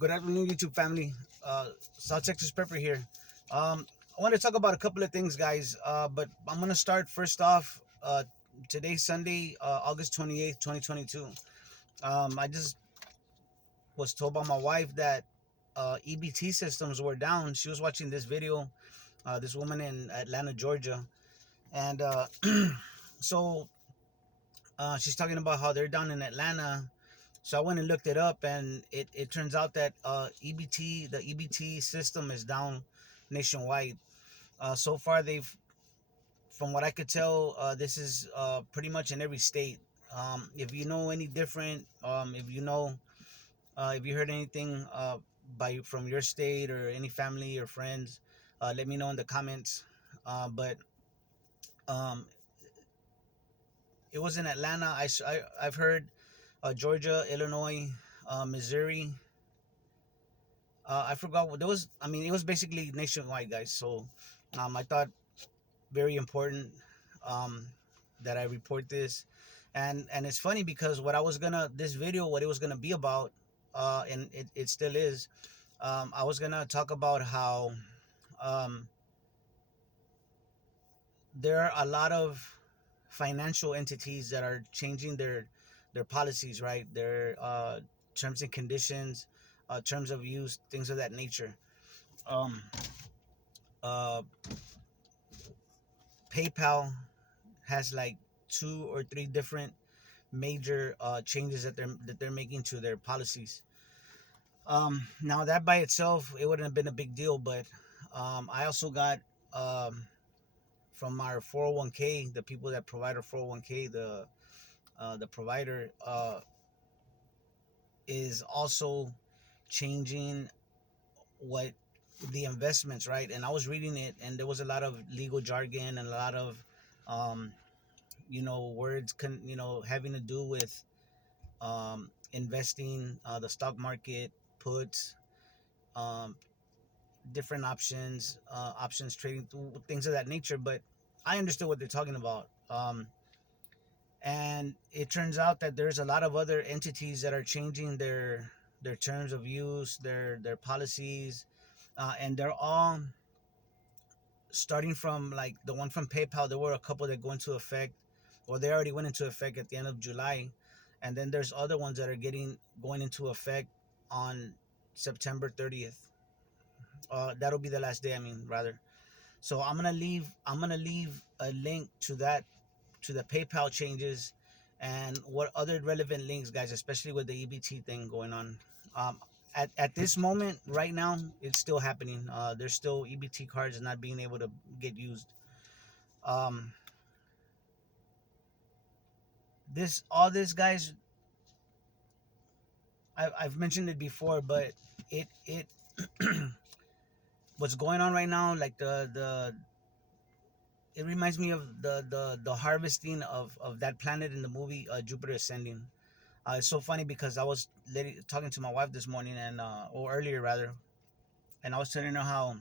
Good afternoon, YouTube family. South Texas Pepper here. I want to talk about a couple of things, guys. But I'm gonna start first off. Today's Sunday, August 28th, 2022. I just was told by my wife that EBT systems were down. She was watching this video. This woman in Atlanta, Georgia, and so she's talking about how they're down in Atlanta. So I went and looked it up, and it turns out that the EBT system is down nationwide. So far, from what I could tell, this is pretty much in every state. If you know any different, if you heard anything from your state or any family or friends, let me know in the comments. But um, it was in Atlanta. I've heard Georgia, Illinois, Missouri. I forgot what there was. I mean, it was basically nationwide, guys. So I thought very important um, that I report this, and it's funny because this video, what it was gonna be about, and it still is. I was gonna talk about how um, there are a lot of financial entities that are changing their policies, right? Their terms and conditions, terms of use, things of that nature. Um, uh, PayPal has like two or three different major changes that they're making to their policies. Now that by itself, it wouldn't have been a big deal, but I also got um, from our 401k, the people that provide our 401k, the provider is also changing what the investments, right? And I was reading it, and there was a lot of legal jargon and a lot of um, words having to do with investing, the stock market, puts, um, different options trading, things of that nature. But I understood what they're talking about. And it turns out that there's a lot of other entities that are changing their terms of use, their policies, and they're all starting from, like, the one from PayPal. There were a couple that go into effect, or they already went into effect at the end of July, and then there's other ones that are getting going into effect on September 30th. That'll be the last day. I mean, rather. So I'm gonna leave a link to that, to the PayPal changes, and what other relevant links, guys, especially with the EBT thing going on. Um, at this moment, right now, it's still happening. There's still EBT cards not being able to get used. Um, all this, guys, I've mentioned it before, but it what's going on right now, like the it reminds me of the harvesting of that planet in the movie Jupiter Ascending. It's so funny because I was talking to my wife this morning, and or earlier rather, and I was telling her how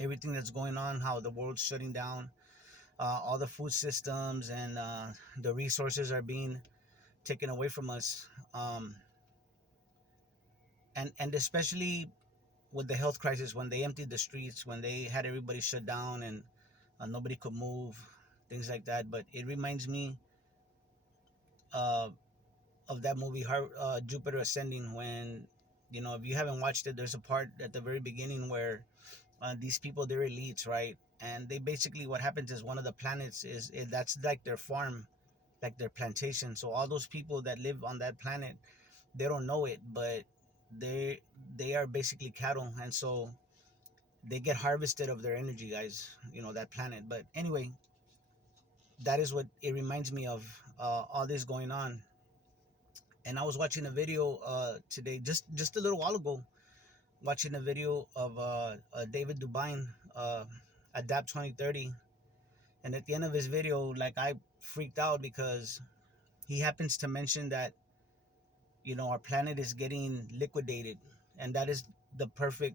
everything that's going on, how the world's shutting down, all the food systems and the resources are being taken away from us, and especially with the health crisis, when they emptied the streets, when they had everybody shut down, and nobody could move, things like that. But it reminds me uh, of that movie, Jupiter Ascending, when, if you haven't watched it, there's a part at the very beginning where these people, they're elites, right? And they basically, what happens is, one of the planets that's like their farm, like their plantation. So all those people that live on that planet, they don't know it, but they they are basically cattle, and so they get harvested of their energy, guys. That planet. But anyway, that is what it reminds me of, all this going on. And I was watching a video today, just a little while ago, watching a video of David Dubine, Adapt 2030, and at the end of his video, like, I freaked out because he happens to mention that our planet is getting liquidated, and that is the perfect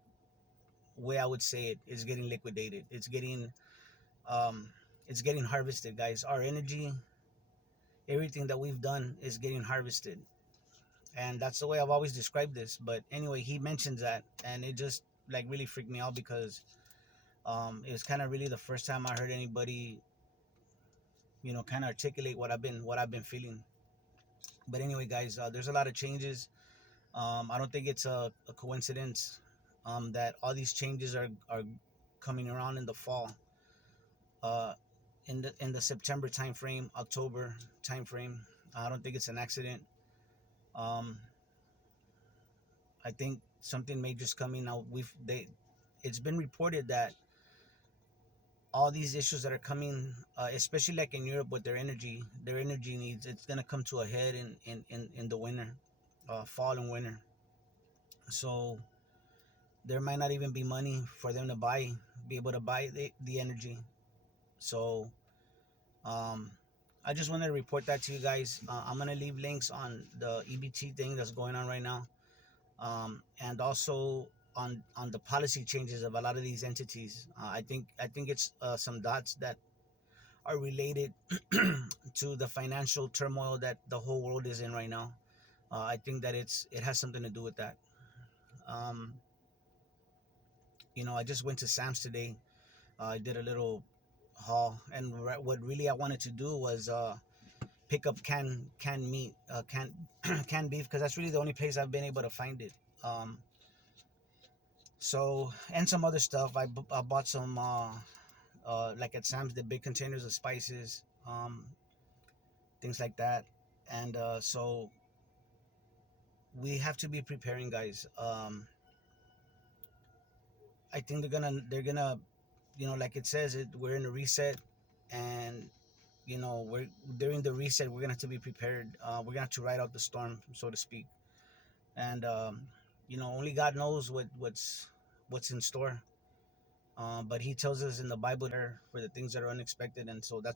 way I would say it. Is getting liquidated. Um, it's getting harvested, guys. Our energy, everything that we've done is getting harvested. and that's the way I've always described this. But anyway, he mentions that, and it just like really freaked me out because it was kind of really the first time I heard anybody, kind of articulate what I've been feeling. But anyway, guys, there's a lot of changes. I don't think it's a coincidence that all these changes are coming around in the fall, uh, in the September timeframe, October timeframe. I don't think it's an accident. Um, I think something major's coming now. It's been reported that all these issues that are coming, especially like in Europe with their energy needs, it's gonna come to a head in the winter, fall and winter. So there might not even be money for them to be able to buy the energy. So um, I just wanted to report that to you guys. I'm gonna leave links on the EBT thing that's going on right now, and also on the policy changes of a lot of these entities. I think it's some dots that are related to the financial turmoil that the whole world is in right now. I think that it has something to do with that. Um, I just went to Sam's today. I did a little haul, and what really I wanted to do was pick up canned meat, canned beef, because that's really the only place I've been able to find it. Um, so and some other stuff. I bought some like at Sam's, the big containers of spices, things like that, and so we have to be preparing, guys. I think they're gonna like it says it. We're in a reset, and we're during the reset. We're gonna have to be prepared. We're gonna have to ride out the storm, so to speak. And only God knows what's in store. But He tells us in the Bible for the things that are unexpected, and so that's